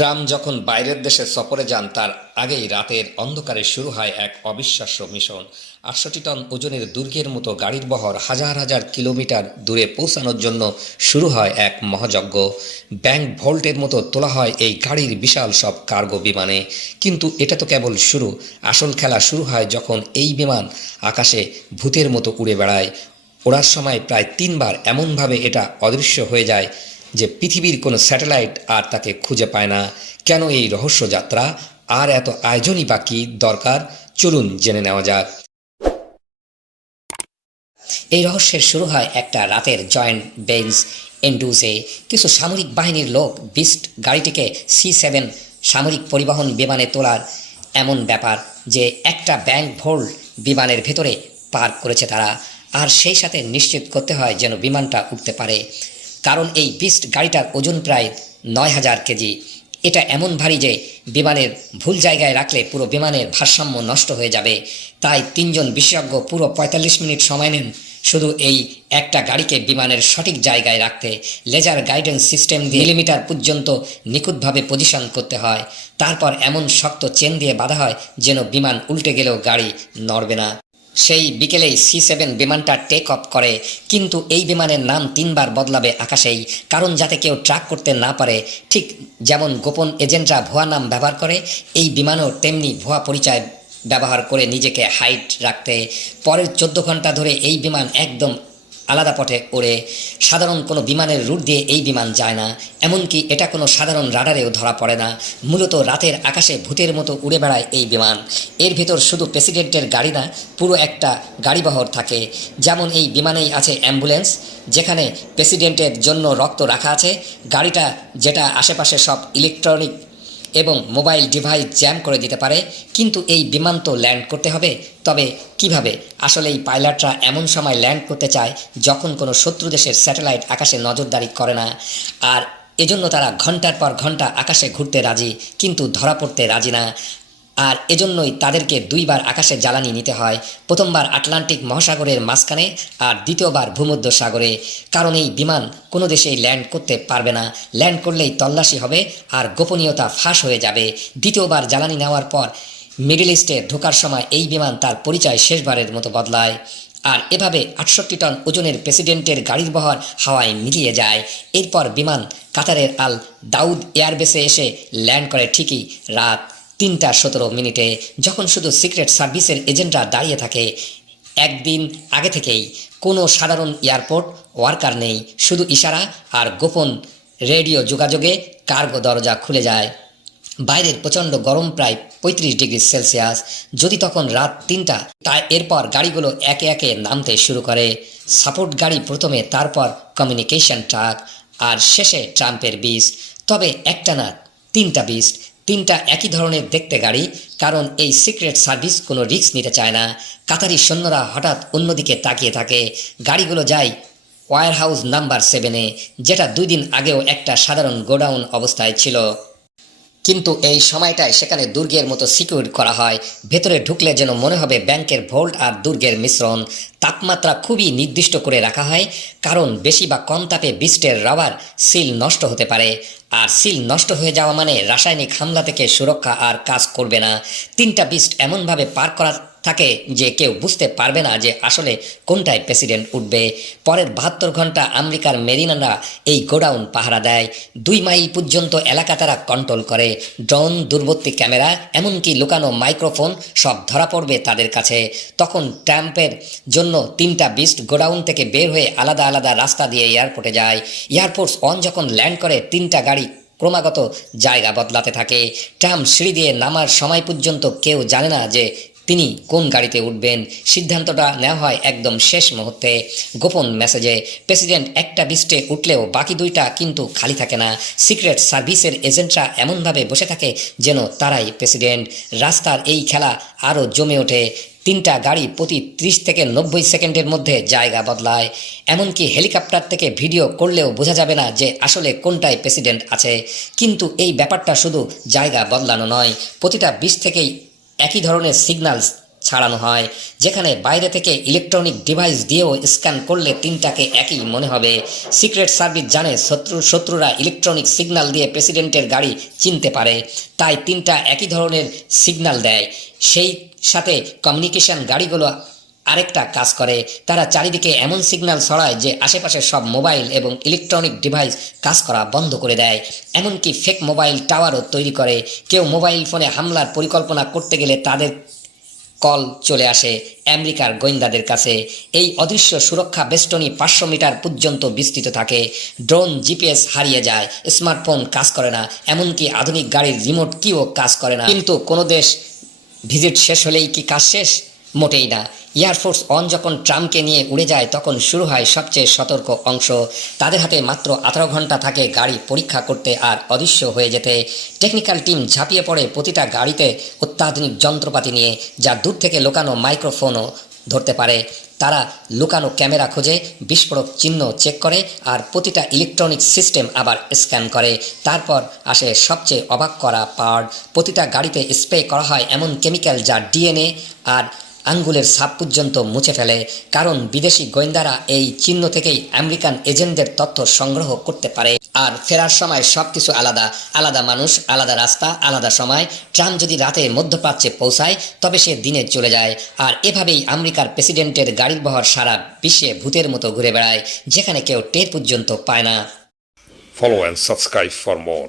Trump যখন বাইরের দেশে সফরে যান তার আগেই রাতের অন্ধকারে শুরু হয় এক অবিশ্বাস্য মিশন। ৬৮ টন ওজনের দুর্গের মতো গাড়ির বহর হাজার হাজার কিলোমিটার দূরে পৌঁছানোর জন্য শুরু হয় এক মহাযজ্ঞ। ব্যাংক ভল্টের মতো তোলা হয় এই গাড়ির বিশাল সব কার্গো বিমানে। কিন্তু এটা তো কেবল শুরু। আসল খেলা শুরু হয় যখন এই বিমান আকাশে ভূতের মতো উড়ে বেড়ায়। ওড়ার সময় প্রায় ৩ বার এমনভাবে এটা অদৃশ্য হয়ে যায় যে পৃথিবীর কোনো স্যাটেলাইট আর তাকে খুঁজে পায় না। কেন এই রহস্য যাত্রা আর এত আয়োজনই বা কী দরকার, চলুন জেনে নেওয়া যাক। এই রহস্যের শুরু হয় একটা রাতের জয়েন্ট বেঞ্চ এন্ডুসে। কিছু সামরিক বাহিনীর লোক বিস্ট গাড়িটিকে C-7 সামরিক পরিবহন বিমানে তোলার এমন ব্যাপার যে একটা ব্যাংক ভোল্ট বিমানের ভেতরে পার্ক করেছে তারা। আর সেই সাথে নিশ্চিত করতে হয় যেন বিমানটা উঠতে পারে, কারণ এই বিস্ট গাড়িটার ওজন প্রায় ৯,০০০ কেজি। এটা এমন ভারী যে বিমানের ভুল জায়গায় রাখলে পুরো বিমানের ভারসাম্য নষ্ট হয়ে যাবে। তাই ৩ জন বিশেষজ্ঞ পুরো ৪৫ মিনিট সময় নেন শুধু এই একটা গাড়িকে বিমানের সঠিক জায়গায় রাখতে। লেজার গাইডেন্স সিস্টেম দিয়ে মিলিমিটার পর্যন্ত নিখুঁতভাবে পজিশন করতে হয়। তারপর এমন শক্ত চেন দিয়ে বাঁধা হয় যেন বিমান উল্টে গেলেও গাড়ি নড়বে না। সেই বিকেলেই C-7 বিমানটা টেক অফ করে। কিন্তু এই বিমানের নাম ৩ বার বদলাবে আকাশেই, কারণ যাতে কেউ ট্র্যাক করতে না পারে। ঠিক যেমন গোপন এজেন্টরা ভুয়া নাম ব্যবহার করে, এই বিমানও তেমনি ভুয়া পরিচয় ব্যবহার করে নিজেকে হাইড রাখতে। পরের ১৪ ঘন্টা ধরে এই বিমান একদম আলাদা পথে ওড়ে। সাধারণ কোনো বিমানের রুট দিয়ে এই বিমান যায় না, এমনকি এটা কোনো সাধারণ রাডারেও ধরা পড়ে না। মূলত রাতের আকাশে ভূতের মতো উড়ে বেড়ায় এই বিমান। এর ভেতর শুধু প্রেসিডেন্টের গাড়ি না, পুরো একটা গাড়িবহর থাকে। যেমন এই বিমানেই আছে অ্যাম্বুলেন্স, যেখানে প্রেসিডেন্টের জন্য রক্ত রাখা আছে। গাড়িটা যেটা আশেপাশে সব ইলেকট্রনিক এবং মোবাইল ডিভাইস জ্যাম করে দিতে পারে। কিন্তু এই বিমান তো ল্যান্ড করতে হবে, তবে কিভাবে? আসলে এই পাইলটরা এমন সময় ল্যান্ড করতে চায় যখন কোনো শত্রু দেশের স্যাটেলাইট আকাশে নজরদারি করে না। আর এজন্য তারা ঘন্টার পর ঘন্টা আকাশে ঘুরতে রাজি, কিন্তু ধরা পড়তে রাজি না। আর এজন্যই তাদেরকে ২ বার আকাশে জ্বালানি নিতে হয়। প্রথমবার আটলান্টিক মহাসাগরের মাঝখানে, আর দ্বিতীয়বার ভূমধ্য সাগরে। কারণ এই বিমান কোনো দেশেই ল্যান্ড করতে পারবে না। ল্যান্ড করলেই তল্লাশি হবে আর গোপনীয়তা ফাঁস হয়ে যাবে। দ্বিতীয়বার জ্বালানি নেওয়ার পর মিডল ইস্টে ঢোকার সময় এই বিমান তার পরিচয় শেষবারের মতো বদলায়। আর এভাবে ৬৮ টন ওজনের প্রেসিডেন্টের গাড়ির বহর হাওয়ায় মিলিয়ে যায়। এরপর বিমান কাতারের আল দাউদ এয়ারবেসে এসে ল্যান্ড করে ঠিকই রাত ৩টা ১৭ মিনিটে, যখন শুধু সিক্রেট সার্ভিসের এজেন্টরা দাঁড়িয়ে থাকে। একদিন আগে থেকেই কোনো সাধারণ এয়ারপোর্ট ওয়ার্কার নেই, শুধু ইশারা আর গোপন রেডিও যোগাযোগে কার্গো দরজা খুলে যায়। বাইরের প্রচণ্ড গরম, প্রায় ৩৫ ডিগ্রি সেলসিয়াস। যদি তখন রাত ৩টা, তাই এরপর গাড়িগুলো একে একে নামতে শুরু করে। সাপোর্ট গাড়ি প্রথমে, তারপর কমিউনিকেশন ট্রাক, আর শেষে ট্রাম্পের বিস্ট। তবে একটা না, ৩টা বিস্ট, ৩টা একই ধরনের দেখতে গাড়ি। কারণ এই সিক্রেট সার্ভিস কোনো রিস্ক নিতে চায় না। কাতারি সৈন্যরা হঠাৎ অন্যদিকে তাকিয়ে থাকে। গাড়িগুলো যায় ওয়্যারহাউস নাম্বার 7-এ, যেটা ২ দিন আগেও একটা সাধারণ গোডাউন অবস্থায় ছিল। কিন্তু এই সময়টায় সেখানে দুর্গের মতো সিকিউর করা হয়। ভেতরে ঢুকলে যেন মনে হবে ব্যাংকের ভোল্ট আর দুর্গের মিশ্রণ। তাপমাত্রা খুবই নির্দিষ্ট করে রাখা হয়, কারণ বেশি বা কম তাপে বিস্টের রাবার সিল নষ্ট হতে পারে। আর সিল নষ্ট হয়ে যাওয়া মানে রাসায়নিক হামলা থেকে সুরক্ষা আর কাজ করবে না। ৩টা বিস্ট এমনভাবে পার করা থাকে যে কেউ বুঝতে পারবে না যে আসলে কোনটায় প্রেসিডেন্ট উঠবে। পরের ৭২ ঘন্টা আমেরিকার মেরিনারা এই গোডাউন পাহারা দেয়। ২ মাইল পর্যন্ত এলাকা তারা কন্ট্রোল করে। ড্রোন, দূরবর্তী ক্যামেরা, এমনকি লুকানো মাইক্রোফোন সব ধরা পড়বে তাদের কাছে। তখন ট্রাম্পের জন্য ৩টা বিস্ট গোডাউন থেকে বের হয়ে আলাদা আলাদা রাস্তা দিয়ে এয়ারপোর্টে যায়। এয়ারফোর্স ১ যখন ল্যান্ড করে, ৩টা গাড়ি ক্রমাগত জায়গা বদলাতে থাকে। ট্রাম্প সিঁড়ি দিয়ে নামার সময় পর্যন্ত কেউ জানে না যে তিনি কোন গাড়িতে উঠবেন। সিদ্ধান্তটা নেওয়া হয় একদম শেষ মুহূর্তে, গোপন মেসেজে। প্রেসিডেন্ট একটা বিস্টে উঠলেও বাকি ২টা কিন্তু খালি থাকে না। সিক্রেট সার্ভিসের এজেন্টরা এমনভাবে বসে থাকে যেন তারাই প্রেসিডেন্ট। রাস্তার এই খেলা আরও জমে ওঠে। ৩টা গাড়ি প্রতি ৩০ থেকে ৯০ সেকেন্ডের মধ্যে জায়গা বদলায়। এমনকি হেলিকপ্টার থেকে ভিডিও করলেও বোঝা যাবে না যে আসলে কোনটায় প্রেসিডেন্ট আছে। কিন্তু এই ব্যাপারটা শুধু জায়গা বদলানো নয়, প্রতিটা বিস্ট থেকেই একই ধরনের সিগন্যালস ছাড়ানো হয়, যেখানে বাইরে থেকে ইলেকট্রনিক ডিভাইস দিয়েও স্ক্যান করলে তিনটাকে একই মনে হবে। সিক্রেট সার্ভিস জানে শত্রুরা ইলেকট্রনিক সিগন্যাল দিয়ে প্রেসিডেন্টের গাড়ি চিনতে পারে, তাই তিনটা একই ধরনের সিগন্যাল দেয়। সেই সাথে কমিউনিকেশন গাড়িগুলো আরেকটা কাজ করে, তারা চারিদিকে এমন সিগন্যাল ছড়ায় যে আশেপাশের সব মোবাইল এবং ইলেকট্রনিক ডিভাইস কাজ করা বন্ধ করে দেয়। এমনকি ফেক মোবাইল টাওয়ারও তৈরি করে। কেউ মোবাইল ফোনে হামলার পরিকল্পনা করতে গেলে তাদের কল চলে আসে আমেরিকার গোয়েন্দাদের কাছে। এই অদৃশ্য সুরক্ষা বেষ্টনী 500 মিটার পর্যন্ত বিস্তৃত থাকে। ড্রোন, জিপিএস হারিয়ে যায়, স্মার্টফোন কাজ করে না, এমনকি আধুনিক গাড়ির রিমোট কিও কাজ করে না। কিন্তু কোনো দেশ ভিজিট শেষ হলেই কি কাজ শেষ? মোটেই না। এয়ারফোর্স ওয়ান যখন ট্রাম্পকে নিয়ে উড়ে যায় তখন শুরু হয় সবচেয়ে সতর্ক অংশ। তাদের হাতে মাত্র 18 ঘন্টা থাকে গাড়ি পরীক্ষা করতে আর অদৃশ্য হয়ে যেতে। টেকনিক্যাল টিম ঝাঁপিয়ে পড়ে প্রতিটা গাড়িতে অত্যাধুনিক যন্ত্রপাতি নিয়ে, যা দূর থেকে লুকানো মাইক্রোফোনও ধরতে পারে। তারা লুকানো ক্যামেরা খোঁজে, বিস্ফোরক চিহ্ন চেক করে আর প্রতিটা ইলেকট্রনিক সিস্টেম আবার স্ক্যান করে। তারপর আসে সবচেয়ে অবাক করা পার্ট। প্রতিটা গাড়িতে স্প্রে করা হয় এমন কেমিক্যাল যা ডিএনএ আর আঙ্গুলের ছাপ পর্যন্ত মুছে ফেলে, কারণ বিদেশি গোয়েন্দারা এই চিহ্ন থেকেই আমেরিকান এজেন্টদের তথ্য সংগ্রহ করতে পারে। আর ফেরার সময় সবকিছু আলাদা, আলাদা মানুষ, আলাদা রাস্তা, আলাদা সময়। ট্রাম্প যদি রাতে মধ্যপ্রাচ্যে পৌঁছায় তবে সে দিনে চলে যায়। আর এভাবেই আমেরিকার প্রেসিডেন্টের গাড়ির বহর সারা বিশ্বে ভূতের মতো ঘুরে বেড়ায়, যেখানে কেউ টের পর্যন্ত পায় না। Follow and subscribe for more.